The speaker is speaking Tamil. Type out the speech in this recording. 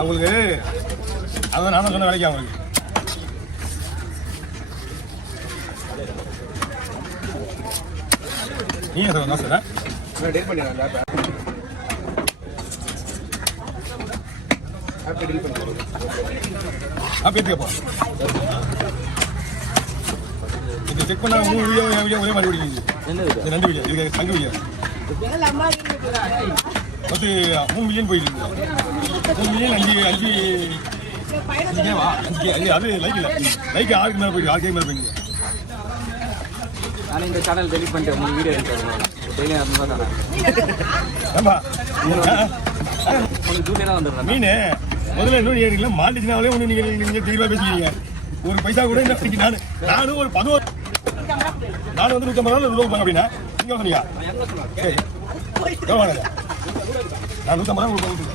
அவங்களுக்கு அதான் நான் சொன்ன வேலைக்கு அவங்களுக்கு நீங்க சொல்லுங்க சார் டேட் பண்ணிடுறேன் எடுத்துக்கப்போ இது செக் பண்ணா 3 வீடியோ ஒரே மாதிரி ஓடிங்க. என்னது 2 வீடியோ இது சங்கு வீடியோ பத்து 3 மில்லியன் போயிருக்கு. 3 மில்லியன் 5 அது லைக் இல்லை லைக் 6க்கு மேலே போயிருக்கு. 6K மேலே போயிருக்கு. நான் இந்த சேனல் டெலிட் பண்ணிட்டு 3 வீடியோ எடுக்கிறேன் டெய்லி அந்த தானே ஆமா உங்களுக்கு ஜூலியாக வந்துடுறேன். மீன் முதல்ல இன்னும் ஏறிங்களா மாட்டுச்சுனாலே ஒன்று நீங்கள் தெளிவாக பேசிக்கிறீங்க. ஒரு பைசா கூட இன்னும் நானும் ஒரு 11 நானும் வந்து 150 ரூபா அப்படின்னா நீங்கள் சொன்னீங்க சரி எவ்வளோ வாங்க நான் 150 ரூபா